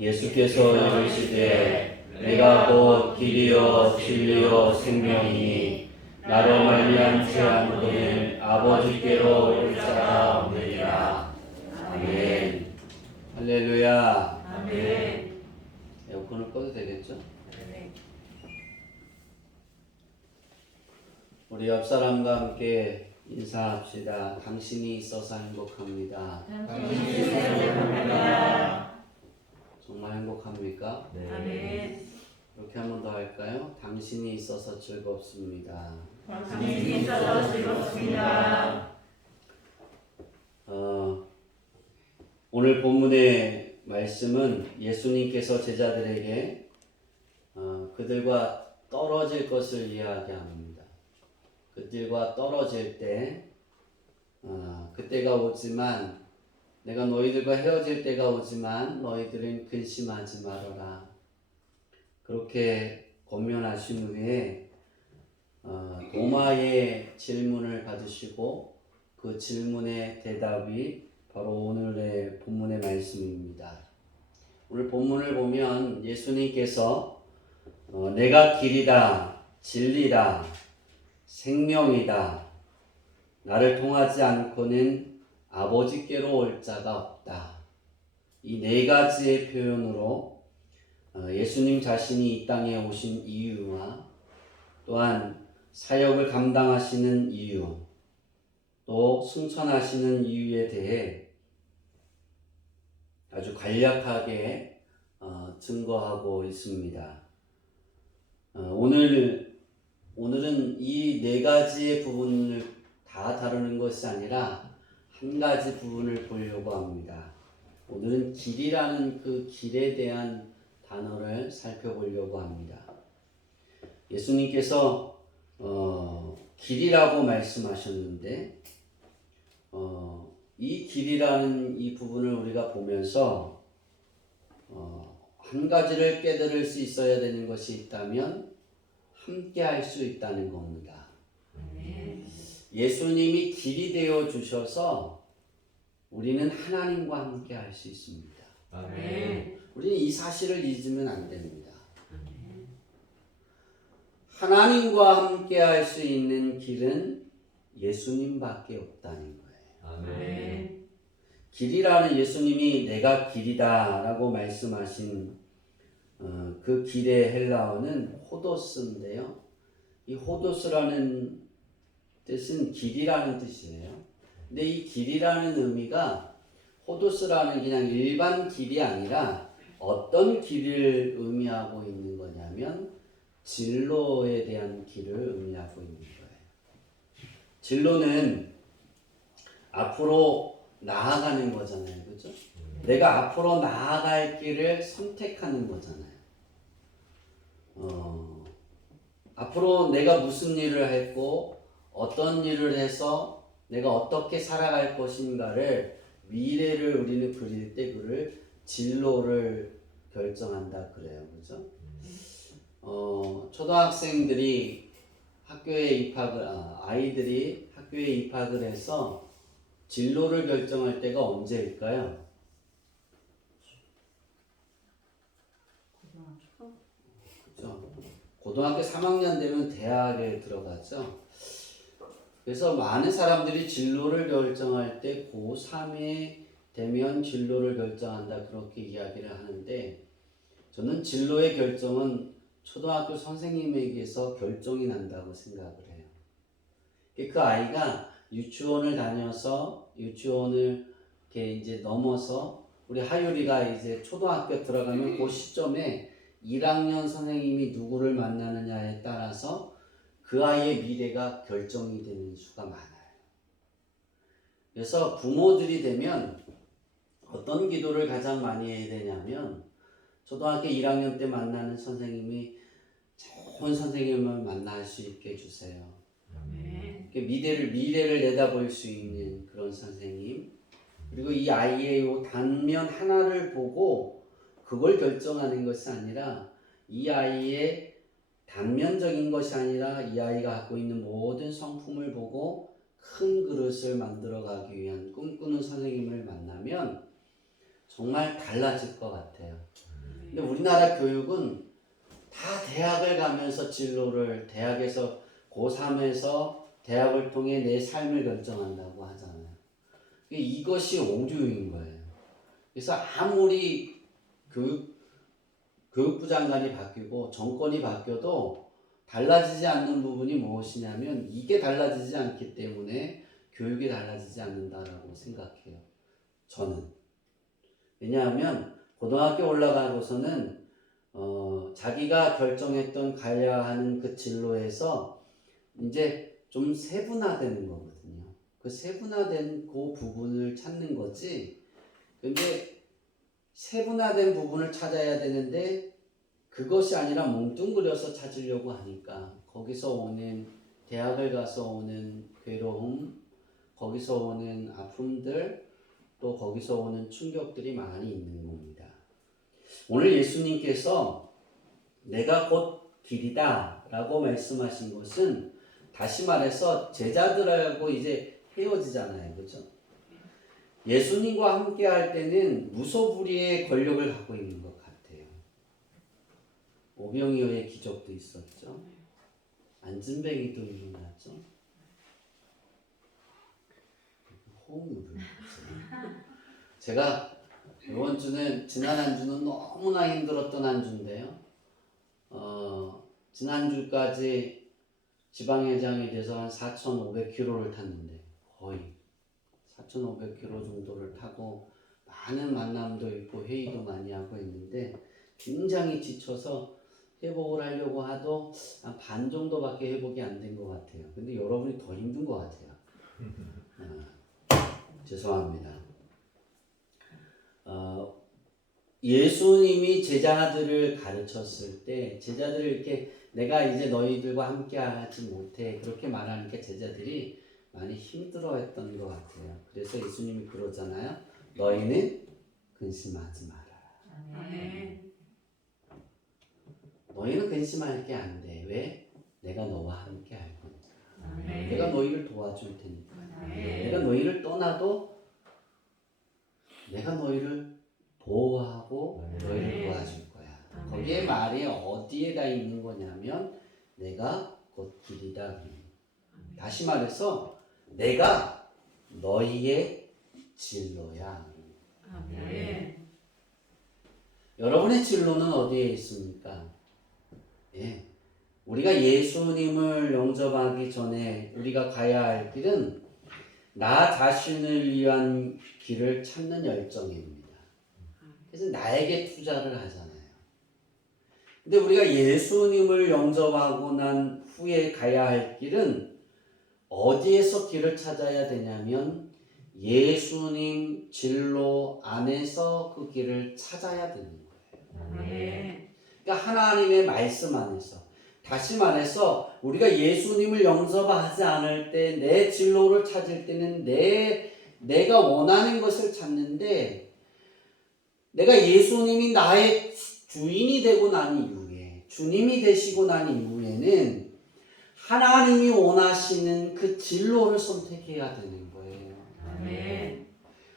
예수께서 이르시되 내가 곧 길이요 진리요 생명이니 나로 말미암지 않고는 아버지께로 올 자가 없느니라. 아멘. 할렐루야. 아멘. 에어컨을 꺼도 되겠죠? 네. 우리 옆 사람과 함께 인사합시다. 당신이 있어서 행복합니다. 당신이 행복합니다. 정말 행복합니까? 네. 아멘. 이렇게 한 번 더 할까요? 당신이 있어서 즐겁습니다. 당신이 있어서 즐겁습니다. 오늘 본문의 말씀은 예수님께서 제자들에게 그들과 떨어질 것을 이야기합니다. 그들과 떨어질 때 그때가 오지만 내가 너희들과 헤어질 때가 오지만 너희들은 근심하지 말아라. 그렇게 권면하신 후에 도마의 질문을 받으시고 그 질문의 대답이 바로 오늘의 본문의 말씀입니다. 오늘 본문을 보면 예수님께서 내가 길이다, 진리다, 생명이다. 나를 통하지 않고는 아버지께로 올 자가 없다. 이 네 가지의 표현으로 예수님 자신이 이 땅에 오신 이유와 또한 사역을 감당하시는 이유, 또 승천하시는 이유에 대해 아주 간략하게 증거하고 있습니다. 오늘은 이 네 가지의 부분을 다 다루는 것이 아니라 한 가지 부분을 보려고 합니다. 오늘은 길이라는 그 길에 대한 단어를 살펴보려고 합니다. 예수님께서 길이라고 말씀하셨는데 이 길이라는 이 부분을 우리가 보면서 한 가지를 깨달을 수 있어야 되는 것이 있다면 함께 할 수 있다는 겁니다. 예수님이 길이 되어 주셔서 우리는 하나님과 함께 할 수 있습니다. 아멘. 우리는 이 사실을 잊으면 안 됩니다. 하나님과 함께 할 수 있는 길은 예수님밖에 없다는 거예요. 아멘. 길이라는 예수님이 내가 길이다 라고 말씀하신 그 길의 헬라어는 호도스인데요. 이 호도스라는 뜻은 길이라는 뜻이에요. 근데 이 길이라는 의미가 호도스라는 그냥 일반 길이 아니라 어떤 길을 의미하고 있는 거냐면 진로에 대한 길을 의미하고 있는 거예요. 진로는 앞으로 나아가는 거잖아요. 그죠? 내가 앞으로 나아갈 길을 선택하는 거잖아요. 앞으로 내가 무슨 일을 했고 어떤 일을 해서 내가 어떻게 살아갈 것인가를 미래를 우리는 그릴 때 그를 진로를 결정한다 그래요. 그죠? 초등학생들이 아이들이 학교에 입학을 해서 진로를 결정할 때가 언제일까요? 그렇죠. 고등학교 3학년 되면 대학에 들어가죠. 그래서 많은 사람들이 진로를 결정할 때 고3에 되면 진로를 결정한다 그렇게 이야기를 하는데 저는 진로의 결정은 초등학교 선생님에게서 결정이 난다고 생각을 해요. 그 아이가 유치원을 다녀서 유치원을 이렇게 이제 넘어서 우리 하율이가 이제 초등학교 들어가면 그 시점에 1학년 선생님이 누구를 만나느냐에 따라서 그 아이의 미래가 결정이 되는 수가 많아요. 그래서 부모들이 되면 어떤 기도를 가장 많이 해야 되냐면 초등학교 1학년 때 만나는 선생님이 좋은 선생님을 만날 수 있게 해주세요. 미래를 내다볼 수 있는 그런 선생님. 그리고 이 아이의 요 단면 하나를 보고 그걸 결정하는 것이 아니라 이 아이의 단면적인 것이 아니라 이 아이가 갖고 있는 모든 성품을 보고 큰 그릇을 만들어가기 위한 꿈꾸는 선생님을 만나면 정말 달라질 것 같아요. 근데 우리나라 교육은 다 대학을 가면서 진로를 대학에서 고3에서 대학을 통해 내 삶을 결정한다고 하잖아요. 이것이 오류인 거예요. 그래서 아무리 교육부 장관이 바뀌고 정권이 바뀌어도 달라지지 않는 부분이 무엇이냐면 이게 달라지지 않기 때문에 교육이 달라지지 않는다라고 생각해요. 저는. 왜냐하면 고등학교 올라가고서는 자기가 결정했던 가야 하는 그 진로에서 이제 좀 세분화되는 거거든요. 그 세분화된 그 부분을 찾는 거지. 근데 세분화된 부분을 찾아야 되는데 그것이 아니라 뭉뚱그려서 찾으려고 하니까 거기서 오는 대학을 가서 오는 괴로움, 거기서 오는 아픔들, 또 거기서 오는 충격들이 많이 있는 겁니다. 오늘 예수님께서 내가 곧 길이다 라고 말씀하신 것은 다시 말해서 제자들하고 이제 헤어지잖아요. 그죠? 예수님과 함께 할 때는 무소불위의 권력을 갖고 있는 것 같아요. 오병이어의 기적도 있었죠. 안진뱅이도 일어났죠. 호흡을 제가 이번 주는 지난 한 주는 너무나 힘들었던 한 주인데요. 지난주까지 지방회장에 대해서 한 4,500km를 탔는데 거의 4,500km 정도를 타고 많은 만남도 있고 회의도 많이 하고 있는데 굉장히 지쳐서 회복을 하려고 해도 한 반 정도밖에 회복이 안 된 것 같아요. 근데 여러분이 더 힘든 것 같아요. 죄송합니다. 예수님이 제자들을 가르쳤을 때 제자들을 이렇게 내가 이제 너희들과 함께 하지 못해 그렇게 말하니까 제자들이 많이 힘들어했던 것 같아요. 그래서 예수님이 그러잖아요. 너희는 근심하지 말아라. 아멘. 너희는 근심할 게 안 돼. 왜? 내가 너와 함께 할 거니까. 아멘. 내가 너희를 도와줄 테니까. 아멘. 내가 너희를 떠나도 내가 너희를 보호하고 너희를 도와줄 거야. 아멘. 거기에 말이 어디에다 있는 거냐면 내가 곧 길이다. 다시 말해서 내가 너희의 진로야. 아멘. 여러분의 진로는 어디에 있습니까? 예. 우리가 예수님을 영접하기 전에 우리가 가야 할 길은 나 자신을 위한 길을 찾는 열정입니다. 그래서 나에게 투자를 하잖아요. 근데 우리가 예수님을 영접하고 난 후에 가야 할 길은 어디에서 길을 찾아야 되냐면 예수님 진로 안에서 그 길을 찾아야 되는 거예요. 아멘. 그러니까 하나님의 말씀 안에서. 다시 말해서 우리가 예수님을 영접하지 않을 때 내 진로를 찾을 때는 내가 원하는 것을 찾는데 내가 예수님이 나의 주인이 되고 난 이후에 주님이 되시고 난 이후에는 하나님이 원하시는 그 진로를 선택해야 되는 거예요. 아멘.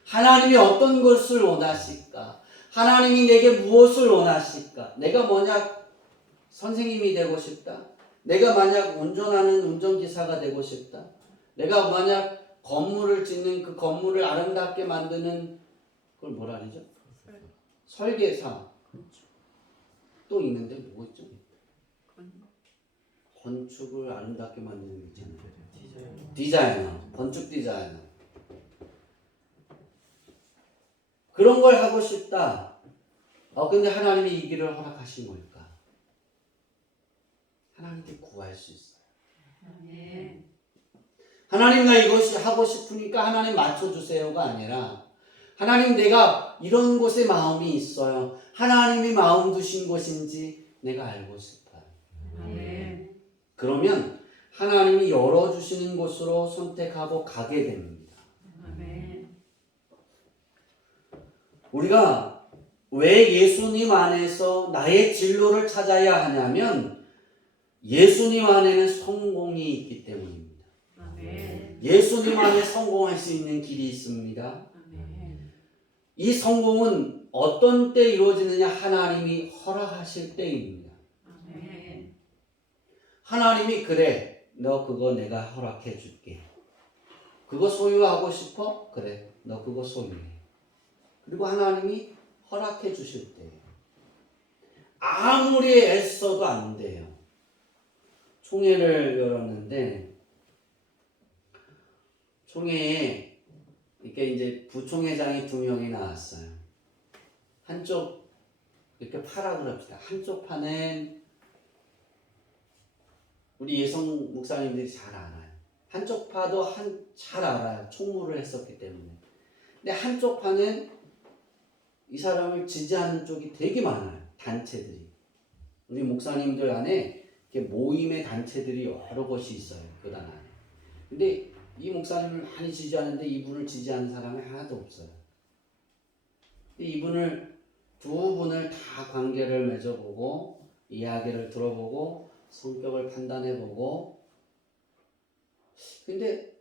하나님이 어떤 것을 원하실까? 하나님이 내게 무엇을 원하실까? 내가 만약 선생님이 되고 싶다. 내가 만약 운전하는 운전기사가 되고 싶다. 내가 만약 건물을 짓는 그 건물을 아름답게 만드는 그걸 뭐라 그러죠? 설계사. 또 있는데 뭐 있죠? 건축을 아름답게 만드는 게 있잖아요. 디자이너. 건축 디자이너. 그런 걸 하고 싶다. 근데 하나님이 이 길을 허락하신 걸까? 하나님께 구할 수 있어요. 아멘. 하나님 나 이것이 하고 싶으니까 하나님 맞춰주세요가 아니라 하나님 내가 이런 곳에 마음이 있어요. 하나님이 마음 두신 곳인지 내가 알고 싶어요. 아멘. 그러면 하나님이 열어주시는 곳으로 선택하고 가게 됩니다. 아멘. 우리가 왜 예수님 안에서 나의 진로를 찾아야 하냐면 예수님 안에는 성공이 있기 때문입니다. 아멘. 예수님 안에 성공할 수 있는 길이 있습니다. 아멘. 이 성공은 어떤 때 이루어지느냐? 하나님이 허락하실 때입니다. 아멘. 하나님이 그래, 너 그거 내가 허락해 줄게. 그거 소유하고 싶어? 그래, 너 그거 소유해. 그리고 하나님이 허락해 주실 때 아무리 애써도 안 돼요. 총회를 열었는데 총회에 이렇게 이제 부총회장이 2명이 나왔어요. 한쪽 이렇게 파라고 합시다. 한쪽 파는 우리 예성 목사님들이 잘 알아요. 한쪽 파도 잘 알아요. 총무를 했었기 때문에. 근데 한쪽 파는 이 사람을 지지하는 쪽이 되게 많아요. 단체들이. 우리 목사님들 안에 이렇게 모임의 단체들이 여러 곳이 있어요. 교단 안에. 근데 이 목사님을 많이 지지하는데 이분을 지지하는 사람이 하나도 없어요. 이분을 두 분을 다 관계를 맺어보고 이야기를 들어보고 성격을 판단해보고 근데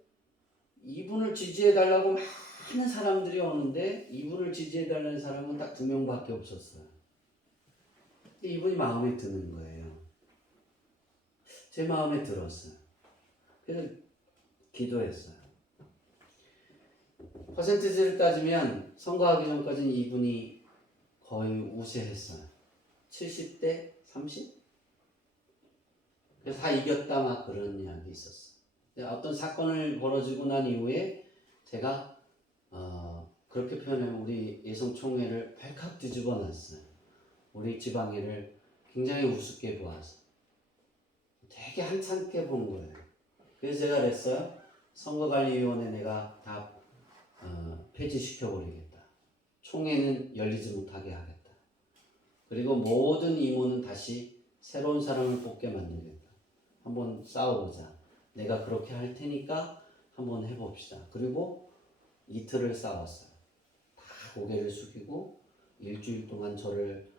이분을 지지해달라고 많은 사람들이 오는데 이분을 지지해달라는 사람은 딱 2명밖에 없었어요. 이분이 마음에 드는 거예요. 제 마음에 들었어요. 그래서 기도했어요. 퍼센티지를 따지면 선거하기 전까지는 이분이 거의 우세했어요. 70대 30? 그래서 다 이겼다 막 그런 이야기 있었어요. 어떤 사건을 벌어지고 난 이후에 제가 그렇게 표현하면 우리 예성총회를 획학 뒤집어 놨어요. 우리 지방회를 굉장히 우습게 보아서 되게 한참게 본 거예요. 그래서 제가 그랬어요. 선거관리위원회 내가 다 폐지시켜버리겠다. 총회는 열리지 못하게 하겠다. 그리고 모든 임원은 다시 새로운 사람을 뽑게 만들겠다. 한번 싸워보자. 내가 그렇게 할 테니까 한번 해봅시다. 그리고 이틀을 싸웠어요. 다 고개를 숙이고 일주일 동안 저를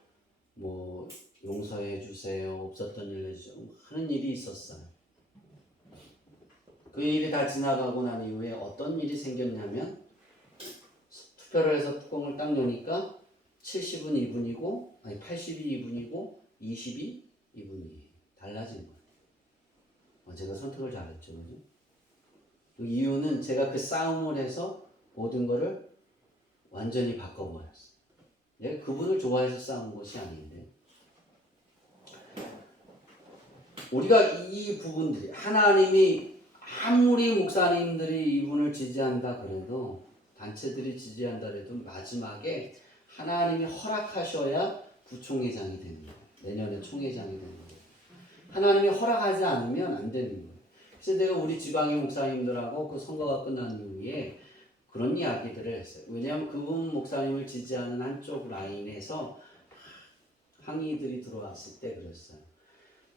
뭐 용서해 주세요. 없었던 일 해주세요. 하는 일이 있었어요. 그 일이 다 지나가고 난 이후에 어떤 일이 생겼냐면 투표를 해서 뚜껑을 딱 여니까 70은 2분이고 아니 80이 2분이고 20이 2분이 달라진 거예요. 제가 선택을 잘했죠. 그죠? 그 이유는 제가 그 싸움을 해서 모든 거를 완전히 바꿔버렸어요. 내가 그분을 좋아해서 싸운 것이 아닌데 우리가 이 부분들이 하나님이 아무리 목사님들이 이분을 지지한다 그래도 단체들이 지지한다 그래도 마지막에 하나님이 허락하셔야 부총회장이 되는 거예요. 내년에 총회장이 되는 거예요. 하나님이 허락하지 않으면 안 되는 거예요. 그래서 내가 우리 지방의 목사님들하고 그 선거가 끝난 이후에 그런 이야기들을 했어요. 왜냐하면 그분 목사님을 지지하는 한쪽 라인에서 항의들이 들어왔을 때 그랬어요.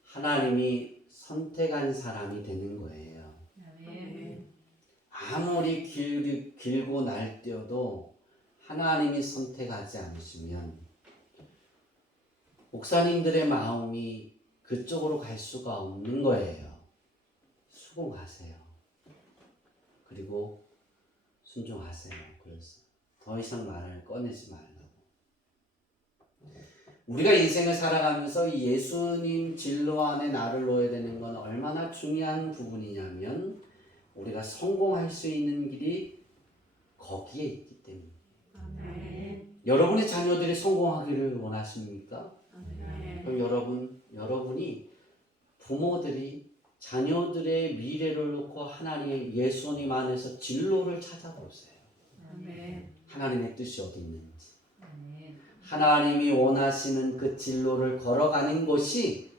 하나님이 선택한 사람이 되는 거예요. 아멘. 아무리 길고 날뛰어도 하나님이 선택하지 않으시면 목사님들의 마음이 그쪽으로 갈 수가 없는 거예요. 수긍하세요. 그리고 순종하세요. 그래서 더 이상 말을 꺼내지 말라고. 우리가 인생을 살아가면서 예수님 진로 안에 나를 놓아야 되는 건 얼마나 중요한 부분이냐면 우리가 성공할 수 있는 길이 거기에 있기 때문에. 아멘. 여러분의 자녀들이 성공하기를 원하십니까? 아멘. 그럼 여러분이 부모들이 자녀들의 미래를 놓고 하나님의 예수님 안에서 진로를 찾아보세요. 아멘. 하나님의 뜻이 어디 있는지. 아멘. 하나님이 원하시는 그 진로를 걸어가는 것이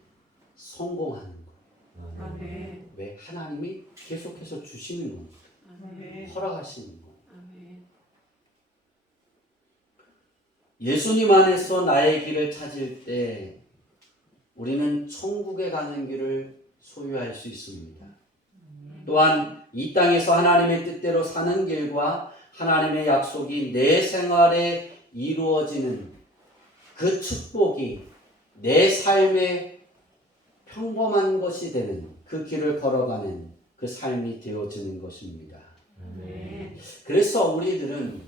성공하는 거예요. 아멘. 왜? 하나님이 계속해서 주시는 겁니다. 아멘. 허락하시는 거예요. 아멘. 예수님 안에서 나의 길을 찾을 때 우리는 천국에 가는 길을 소유할 수 있습니다. 또한 이 땅에서 하나님의 뜻대로 사는 길과 하나님의 약속이 내 생활에 이루어지는 그 축복이 내 삶의 평범한 것이 되는 그 길을 걸어가는 그 삶이 되어지는 것입니다. 아멘. 그래서 우리들은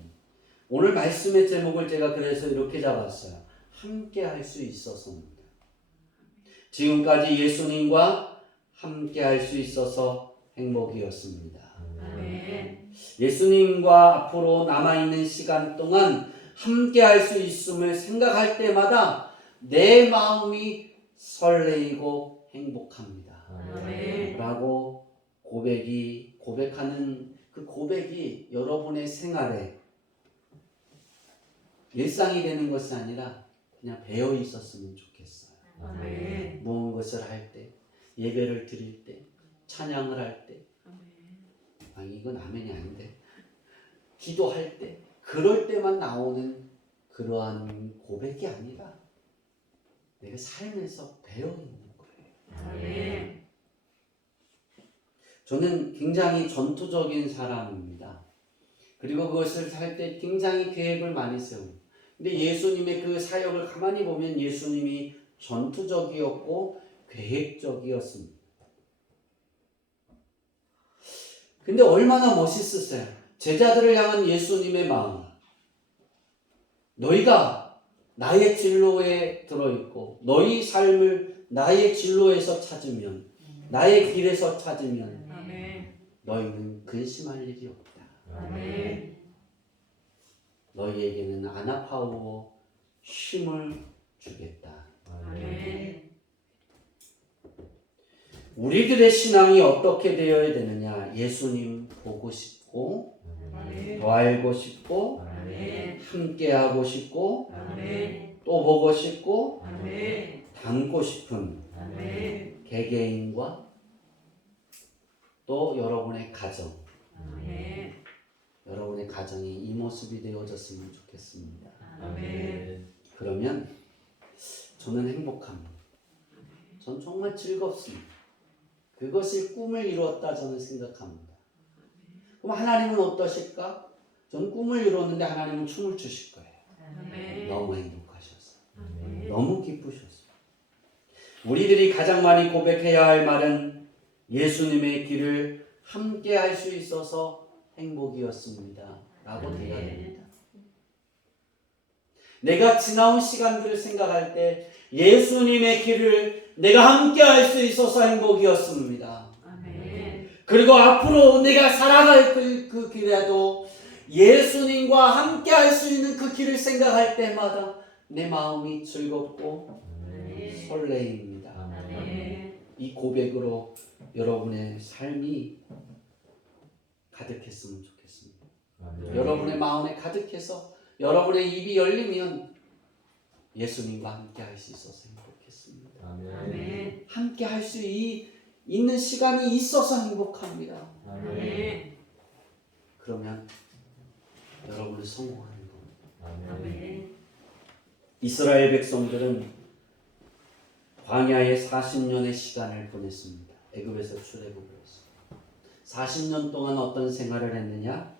오늘 말씀의 제목을 제가 그래서 이렇게 잡았어요. 함께 할 수 있어서입니다. 지금까지 예수님과 함께 할 수 있어서 행복이었습니다. 아멘. 예수님과 앞으로 남아있는 시간 동안 함께 할 수 있음을 생각할 때마다 내 마음이 설레이고 행복합니다. 아멘. 라고 고백하는 그 고백이 여러분의 생활에 일상이 되는 것이 아니라 그냥 배어 있었으면 좋겠어요. 아멘. 무엇을 할 때, 예배를 드릴 때, 찬양을 할 때, 이건 아멘이 아닌데, 기도할 때, 그럴 때만 나오는 그러한 고백이 아니라 내가 삶에서 배어 있는 거예요. 아멘. 저는 굉장히 전투적인 사람입니다. 그리고 그것을 할 때 굉장히 계획을 많이 세웁니다. 근데 예수님의 그 사역을 가만히 보면 예수님이 전투적이었고 계획적이었습니다. 근데 얼마나 멋있으세요. 제자들을 향한 예수님의 마음. 너희가 나의 진로에 들어있고 너희 삶을 나의 진로에서 찾으면 나의 길에서 찾으면 아멘. 너희는 근심할 일이 없다. 아멘. 너희에게는 안 아파하고 쉼을 주겠다. 아멘. 우리들의 신앙이 어떻게 되어야 되느냐? 예수님 보고 싶고 아멘. 더 알고 싶고 아멘. 함께 하고 싶고 아멘. 또 보고 싶고 아멘. 닮고 싶은 아멘. 개개인과 또 여러분의 가정, 아멘. 여러분의 가정이 이 모습이 되어졌으면 좋겠습니다. 아멘. 그러면 저는 행복합니다. 전 정말 즐겁습니다. 그것이 꿈을 이루었다 저는 생각합니다. 그럼 하나님은 어떠실까? 저는 꿈을 이루었는데 하나님은 춤을 추실 거예요. 아멘. 너무 행복하셔서. 아멘. 너무 기쁘셔서. 우리들이 가장 많이 고백해야 할 말은 예수님의 길을 함께 할 수 있어서 행복이었습니다. 라고 돼야 됩니다. 내가 지나온 시간들을 생각할 때 예수님의 길을 내가 함께 할 수 있어서 행복이었습니다. 아멘. 그리고 앞으로 내가 살아갈 그 길에도 예수님과 함께 할 수 있는 그 길을 생각할 때마다 내 마음이 즐겁고 설레입니다. 아멘. 이 고백으로 여러분의 삶이 가득했으면 좋겠습니다. 여러분의 마음에 가득해서 여러분의 입이 열리면 예수님과 함께 할 수 있어서 행복했습니다. 아멘. 함께 할 수 있는 시간이 있어서 행복합니다. 아멘. 그러면 여러분은 성공하는 겁니다. 아멘. 이스라엘 백성들은 광야에 40년의 시간을 보냈습니다. 애굽에서 출애굽을 했습니다. 40년 동안 어떤 생활을 했느냐?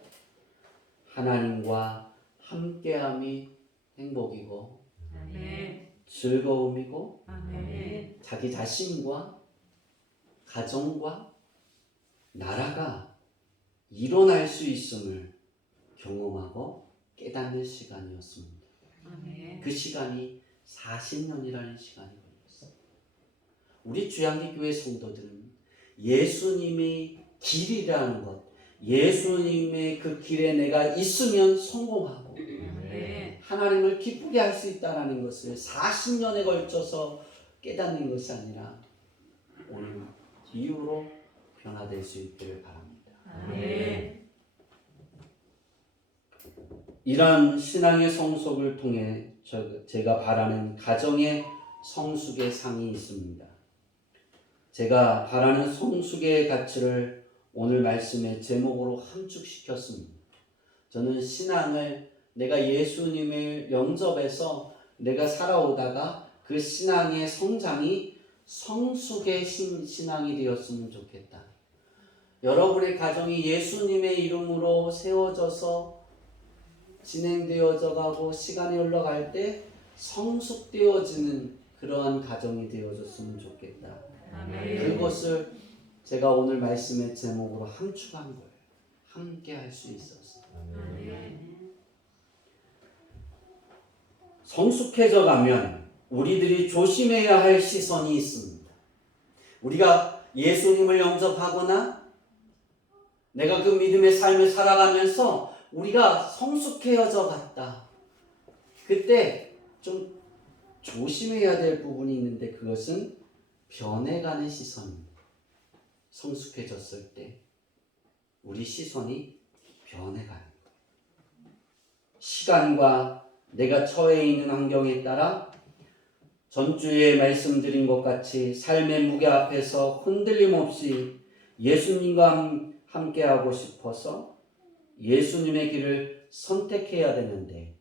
하나님과 함께함이 행복이고 아멘. 즐거움이고 아멘. 자기 자신과 가정과 나라가 일어날 수 있음을 경험하고 깨닫는 시간이었습니다. 아멘. 그 시간이 40년이라는 시간이 걸렸어요. 우리 주양기 교회 성도들은 예수님의 길이라는 것, 예수님의 그 길에 내가 있으면 성공하고 아멘. 하나님을 기쁘게 할 수 있다는 것을 40년에 걸쳐서 깨닫는 것이 아니라 오늘 이후로 변화될 수 있기를 바랍니다. 아멘. 이러한 신앙의 성숙을 통해 제가 바라는 가정의 성숙의 상이 있습니다. 제가 바라는 성숙의 가치를 오늘 말씀의 제목으로 함축시켰습니다. 저는 신앙을 내가 예수님을 영접해서 내가 살아오다가 그 신앙의 성장이 성숙의 신앙이 되었으면 좋겠다. 여러분의 가정이 예수님의 이름으로 세워져서 진행되어져 가고 시간이 흘러갈 때 성숙되어지는 그러한 가정이 되어졌으면 좋겠다. 아멘. 그것을 제가 오늘 말씀의 제목으로 함축한 거예요. 함께 할 수 있어서. 아멘. 성숙해져 가면 우리들이 조심해야 할 시선이 있습니다. 우리가 예수님을 영접하거나 내가 그 믿음의 삶을 살아가면서 우리가 성숙해져 갔다. 그때 좀 조심해야 될 부분이 있는데 그것은 변해가는 시선입니다. 성숙해졌을 때 우리 시선이 변해가는 거예요. 시간과 내가 처해 있는 환경에 따라 전주에 말씀드린 것 같이 삶의 무게 앞에서 흔들림 없이 예수님과 함께하고 싶어서 예수님의 길을 선택해야 되는데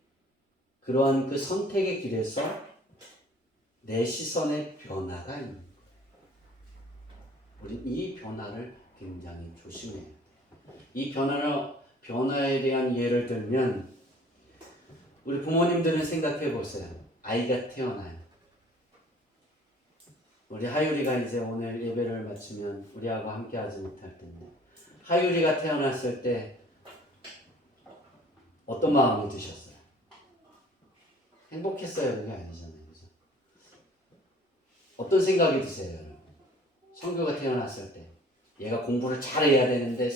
그러한 그 선택의 길에서 내 시선의 변화가 있는 거예요. 우리 이 변화를 굉장히 조심해야 돼요. 이 변화에 대한 예를 들면 우리 부모님들은 생각해 보세요. 아이가 태어나요. 우리 하율이가 이제 오늘 예배를 마치면 우리하고 함께 하지 못할 텐데 하율이가 태어났을 때 어떤 마음이 드셨어요? 행복했어요? 그게 아니잖아요. 그죠? 어떤 생각이 드세요? 성규가 태어났을 때 얘가 공부를 잘해야 되는데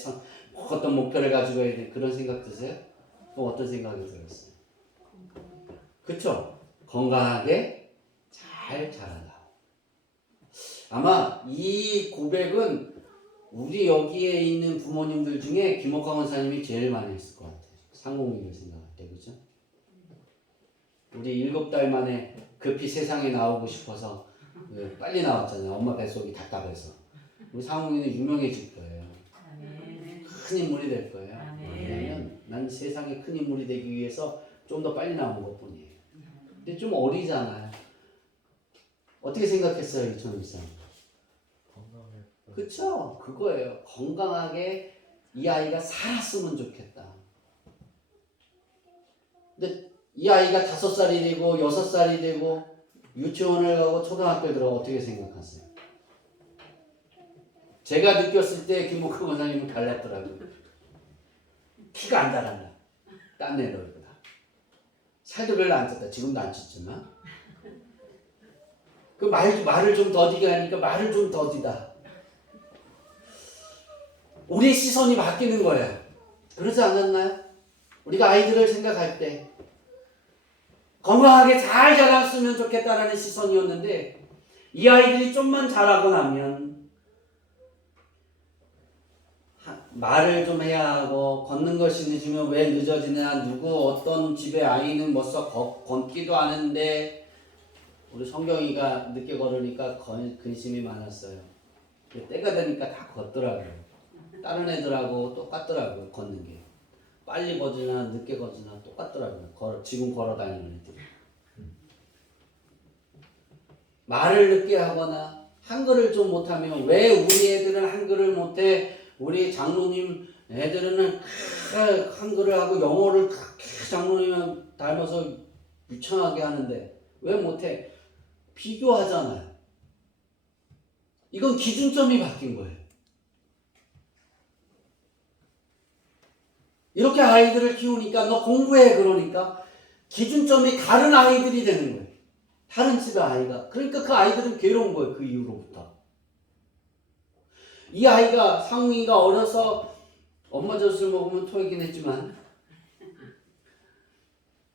어떤 목표를 가지고 해야 돼 그런 생각 드세요? 또 어떤 생각이 들었어요? 그쵸? 건강하게 잘 자란다. 아마 이 고백은 우리 여기에 있는 부모님들 중에 김옥광 원사님이 제일 많이 했을 것 같아요. 상공인을 생각할 때, 그죠? 우리 7달 만에 급히 세상에 나오고 싶어서 빨리 나왔잖아요. 엄마 뱃속이 답답해서. 우리 상공인은 유명해질 거예요. 큰 인물이 될 거예요. 왜냐면 난 세상에 큰 인물이 되기 위해서 좀 더 빨리 나온 것 뿐이에요. 근데 좀 어리잖아요. 어떻게 생각했어요, 이천우 씨? 그쵸? 그거예요. 건강하게 이 아이가 살았으면 좋겠다. 근데 이 아이가 5살이 되고 6살이 되고 유치원을 가고 초등학교에 들어가 어떻게 생각하세요? 제가 느꼈을 때 김목훈 원장님은 달랐더라고요. 키가 안 자란다. 딴 애들보다. 살도 별로 안 쪘다. 지금도 안 쪘지만. 그 말을 좀 더디게 하니까 말을 좀 더디다. 우리의 시선이 바뀌는 거예요. 그러지 않았나요? 우리가 아이들을 생각할 때 건강하게 잘 자랐으면 좋겠다라는 시선이었는데 이 아이들이 좀만 자라고 나면 말을 좀 해야 하고 걷는 것이 늦으면 왜 늦어지냐 누구 어떤 집에 아이는 벌써 걷기도 하는데 우리 성경이가 늦게 걸으니까 근심이 많았어요. 때가 되니까 다 걷더라고요. 다른 애들하고 똑같더라고요. 걷는 게. 빨리 걷으나 늦게 걷으나 똑같더라고요. 지금 걸어 다니는 애들이. 말을 늦게 하거나 한글을 좀 못하면 왜 우리 애들은 한글을 못해? 우리 장로님 애들은 한글을 하고 영어를 장로님 닮아서 유창하게 하는데 왜 못해? 비교하잖아요. 이건 기준점이 바뀐 거예요. 이렇게 아이들을 키우니까 너 공부해 그러니까 기준점이 다른 아이들이 되는 거예요. 다른 집의 아이가. 그러니까 그 아이들은 괴로운 거예요. 그 이후로부터. 이 아이가 상웅이가 어려서 엄마 젖을 먹으면 토하긴 했지만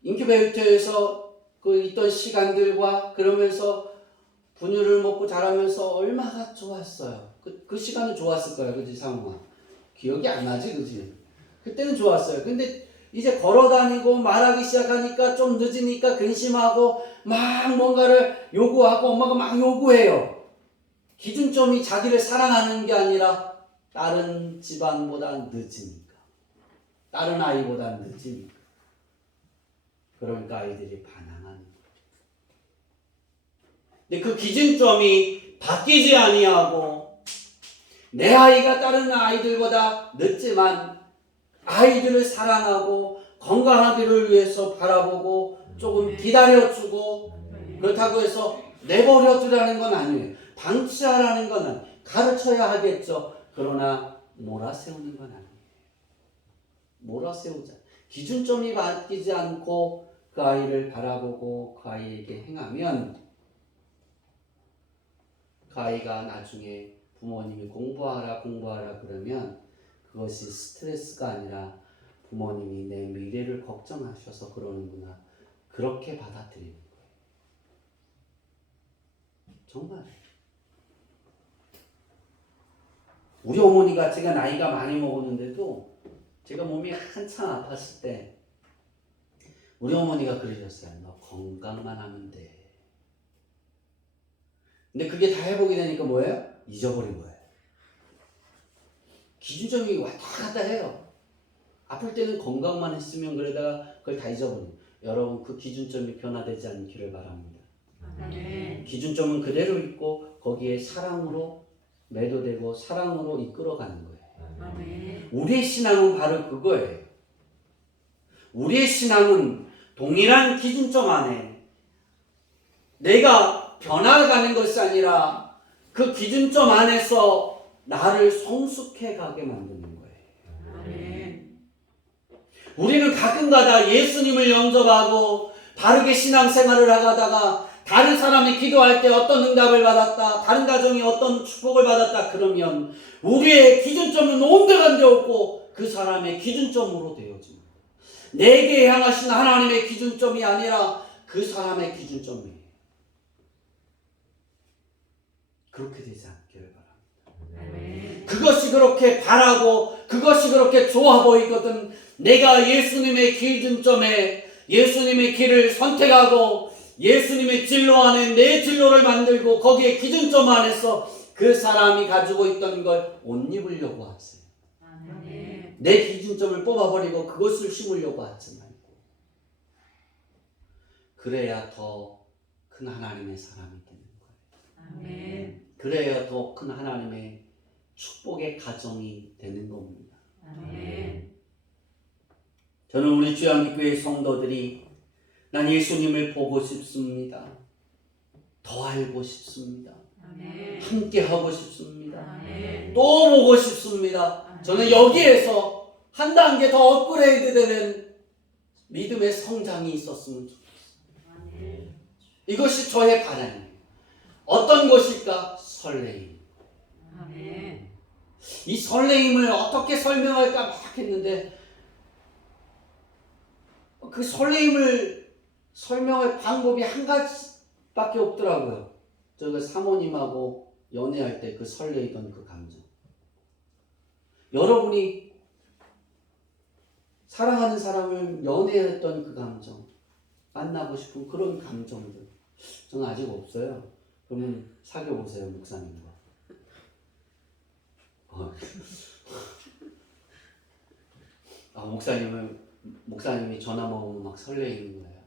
인큐베이터에서 그 있던 시간들과 그러면서 분유를 먹고 자라면서 얼마나 좋았어요. 그 시간은 좋았을 거야. 그치 상웅아? 기억이 안 나지 그치? 그때는 좋았어요. 근데 이제 걸어다니고 말하기 시작하니까 좀 늦으니까 근심하고 막 뭔가를 요구하고 엄마가 막 요구해요. 기준점이 자기를 사랑하는 게 아니라 다른 집안보다 늦으니까. 다른 아이보다 늦으니까. 그러니까 아이들이 반항하는 거예요. 근데 그 기준점이 바뀌지 아니하고 내 아이가 다른 아이들보다 늦지만 아이들을 사랑하고 건강하기를 위해서 바라보고 조금 기다려주고 그렇다고 해서 내버려두라는 건 아니에요. 방치하라는 건 가르쳐야 하겠죠. 그러나 몰아세우는 건 아니에요. 몰아세우자. 기준점이 바뀌지 않고 그 아이를 바라보고 그 아이에게 행하면 그 아이가 나중에 부모님이 공부하라 그러면 그것이 스트레스가 아니라 부모님이 내 미래를 걱정하셔서 그러는구나, 그렇게 받아들이는 거예요. 정말 우리 어머니가, 제가 나이가 많이 먹었는데도 제가 몸이 한참 아팠을 때 우리 어머니가 그러셨어요. 너 건강만 하면 돼. 근데 그게 다 해보게 되니까 뭐예요? 잊어버린 거예요. 기준점이 왔다 갔다 해요. 아플 때는 건강만 했으면 그러다가 그걸 다 잊어버려요. 여러분, 그 기준점이 변화되지 않기를 바랍니다. 아멘. 기준점은 그대로 있고 거기에 사랑으로 매도되고 사랑으로 이끌어가는 거예요. 아멘. 우리의 신앙은 바로 그거예요. 우리의 신앙은 동일한 기준점 안에 내가 변화가는 것이 아니라 그 기준점 안에서 나를 성숙해 가게 만드는 거예요. 아멘. 우리는 가끔가다 예수님을 영접하고 바르게 신앙생활을 하다가 다른 사람이 기도할 때 어떤 응답을 받았다, 다른 가정이 어떤 축복을 받았다 그러면 우리의 기준점은 온데간데 없고 그 사람의 기준점으로 되어집니다. 내게 향하신 하나님의 기준점이 아니라 그 사람의 기준점이에요. 그렇게 되지 않기를 바랍니다. 아멘. 그것이 그렇게 바라고 그것이 그렇게 좋아 보이거든 내가 예수님의 기준점에 예수님의 길을 선택하고 예수님의 진로 안에 내 진로를 만들고 거기에 기준점 안에서 그 사람이 가지고 있던 걸 옷 입으려고 하세요. 아멘. 내 기준점을 뽑아버리고 그것을 심으려고 하지 말고, 그래야 더 큰 하나님의 사람이 되는 거예요. 아멘. 그래야 더 큰 하나님의 축복의 가정이 되는 겁니다. 아멘. 저는 우리 주양기교회 성도들이 난 예수님을 보고 싶습니다. 더 알고 싶습니다. 아멘. 함께 하고 싶습니다. 아멘. 또 보고 싶습니다. 저는 여기에서 한 단계 더 업그레이드 되는 믿음의 성장이 있었으면 좋겠어요. 아멘. 이것이 저의 바람이에요. 어떤 것일까? 설레임. 아멘. 이 설레임을 어떻게 설명할까 막 했는데 그 설레임을 설명할 방법이 한 가지밖에 없더라고요. 제가 사모님하고 연애할 때 그 설레이던 그 감정. 여러분이 사랑하는 사람을 연애했던 그 감정, 만나고 싶은 그런 감정들, 저는 아직 없어요. 그러면 사귀어보세요, 목사님과. 목사님이 전화 먹으면 막 설레이는 거예요.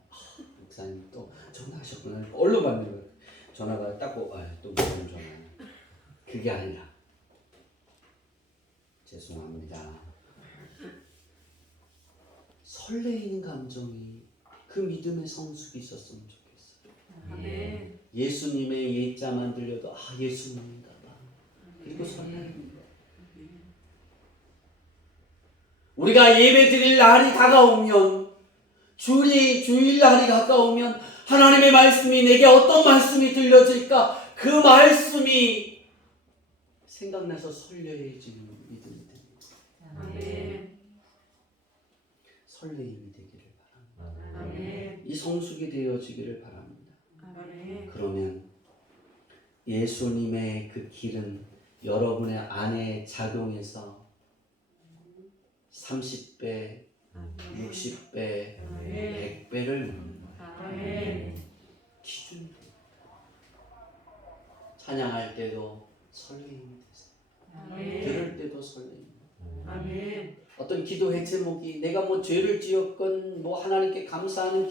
목사님 또 전화하셨구나. 얼른 받는 거예요. 전화가 또 무슨 전화. 그게 아니라. 죄송합니다. 설레이는 감정이 그 믿음의 성숙이 있었으면 좋겠어요. 아멘. 예수님의 예자만 들려도 예수님인가 봐. 그리고 설레는 거예요. 우리가 예배 드릴 날이 다가오면, 주일날이 가까우면 하나님의 말씀이 내게 어떤 말씀이 들려질까, 그 말씀이 생각나서 설레해지는 믿음이 됩니다. 아멘. 설레임이 되기를 바랍니다. 아멘. 이 성숙이 되어지기를 바랍니다. 아멘. 그러면 예수님의 그 길은 여러분의 안에 작용해서 30배, 60배, 100배를 넣는 거예요. 아멘. 기준이 찬양할 때도 설레임이 되세요. 아멘. 들을 때도 설레임. 아멘. 어떤 기도의 제목이 내가 뭐 죄를 지었건 뭐 하나님께 감사하는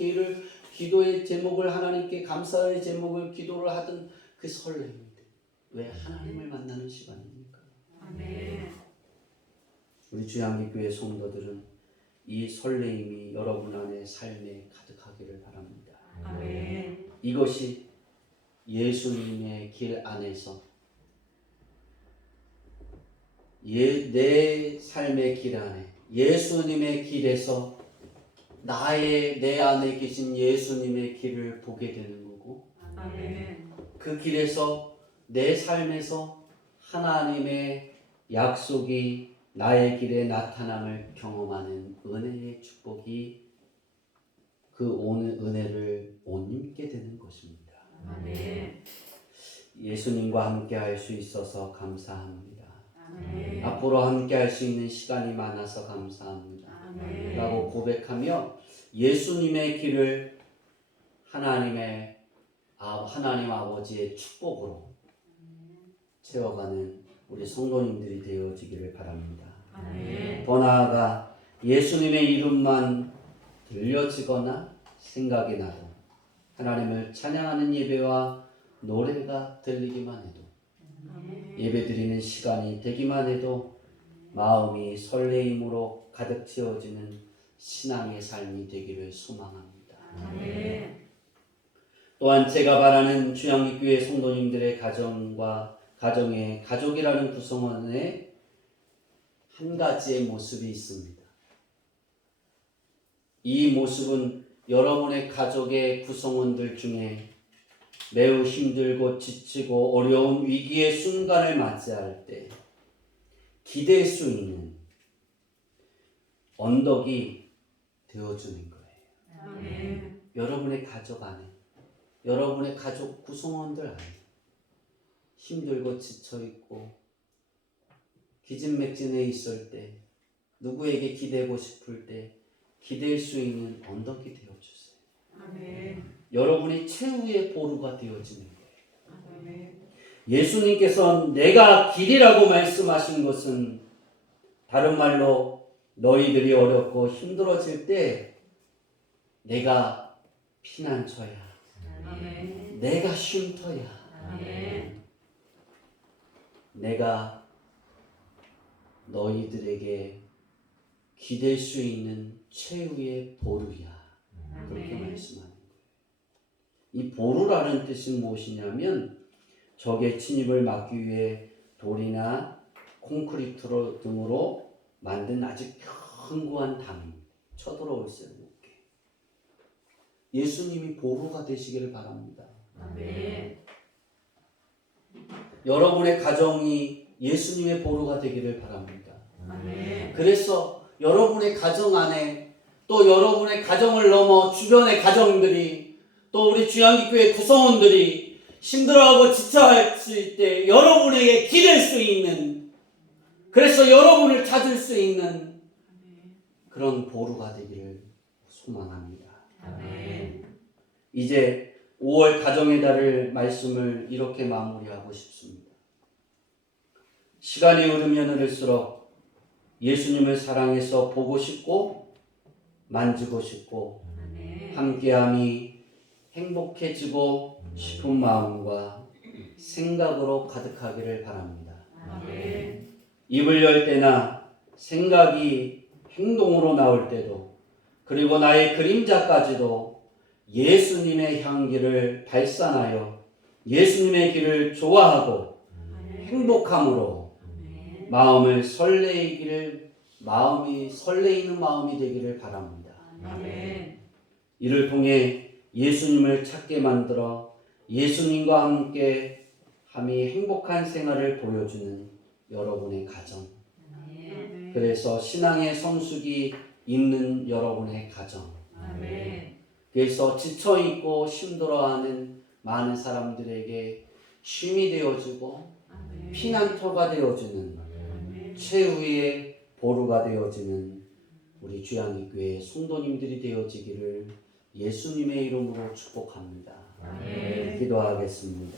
기도의 제목을 하나님께 감사의 제목을 기도를 하든 그 설레임이 돼. 왜? 하나님을 만나는 시간이니까. 아멘. 우리 주양기교회 성도들은 이 설레임이 여러분 안에 삶에 가득하기를 바랍니다. 아멘. 이것이 예수님의 길 안에서 내 삶의 길 안에 예수님의 길에서 내 안에 계신 예수님의 길을 보게 되는 거고, 아멘. 그 길에서 내 삶에서 하나님의 약속이 나의 길에 나타남을 경험하는 은혜의 축복이 그 오는 은혜를 못 입게 되는 것입니다. 아멘. 예수님과 함께 할 수 있어서 감사합니다. 아멘. 앞으로 함께 할 수 있는 시간이 많아서 감사합니다. 아멘. 라고 고백하며 예수님의 길을 하나님 아버지의 축복으로 채워가는 우리 성도님들이 되어지기를 바랍니다. 아멘. 더 나아가 예수님의 이름만 들려지거나 생각이 나도 하나님을 찬양하는 예배와 노래가 들리기만 해도 예배드리는 시간이 되기만 해도 마음이 설레임으로 가득 채워지는 신앙의 삶이 되기를 소망합니다. 아멘. 또한 제가 바라는 주양기교회 성도님들의 가정의 가족이라는 구성원에 한 가지의 모습이 있습니다. 이 모습은 여러분의 가족의 구성원들 중에 매우 힘들고 지치고 어려운 위기의 순간을 맞이할 때 기댈 수 있는 언덕이 되어주는 거예요. 아멘. 여러분의 가족 안에, 여러분의 가족 구성원들 안에 힘들고 지쳐있고 기진맥진해 있을 때, 누구에게 기대고 싶을 때 기댈 수 있는 언덕이 되어주세요. 아멘. 여러분이 최후의 보루가 되어지는 거예요. 아멘. 예수님께서 내가 길이라고 말씀하신 것은 다른 말로 너희들이 어렵고 힘들어질 때 내가 피난처야, 아멘. 내가 쉼터야, 아멘. 내가 너희들에게 기댈 수 있는 최후의 보루야, 그렇게 아멘. 말씀하는 거예요. 이 보루라는 뜻은 무엇이냐면 적의 침입을 막기 위해 돌이나 콘크리트 등으로 만든 아주 견고한 담입니다. 쳐들어올 수 없게. 예수님이 보루가 되시기를 바랍니다. 아멘. 여러분의 가정이 예수님의 보루가 되기를 바랍니다. 아멘. 그래서 여러분의 가정 안에 또 여러분의 가정을 넘어 주변의 가정들이 또 우리 주양기교회 구성원들이 힘들어하고 지쳐할 때 여러분에게 기댈 수 있는, 그래서 여러분을 찾을 수 있는 그런 보루가 되기를 소망합니다. 아멘. 이제 5월 가정의 달을 말씀을 이렇게 마무리하고 싶습니다. 시간이 흐르면 흐를수록 예수님을 사랑해서 보고 싶고 만지고 싶고 아멘. 함께함이 행복해지고 싶은 마음과 생각으로 가득하기를 바랍니다. 아멘. 입을 열 때나 생각이 행동으로 나올 때도, 그리고 나의 그림자까지도 예수님의 향기를 발산하여 예수님의 길을 좋아하고 행복함으로 마음이 설레이는 마음이 되기를 바랍니다. 아멘. 이를 통해 예수님을 찾게 만들어 예수님과 함께 함이 행복한 생활을 보여주는 여러분의 가정, 아멘. 그래서 신앙의 성숙이 있는 여러분의 가정, 아멘. 그래서 지쳐있고 힘들어하는 많은 사람들에게 쉼이 되어주고 아멘. 피난처가 되어주는 아멘. 최후의 보루가 되어지는 우리 주양기교회 성도님들이 되어지기를 예수님의 이름으로 축복합니다. 아멘. 기도하겠습니다.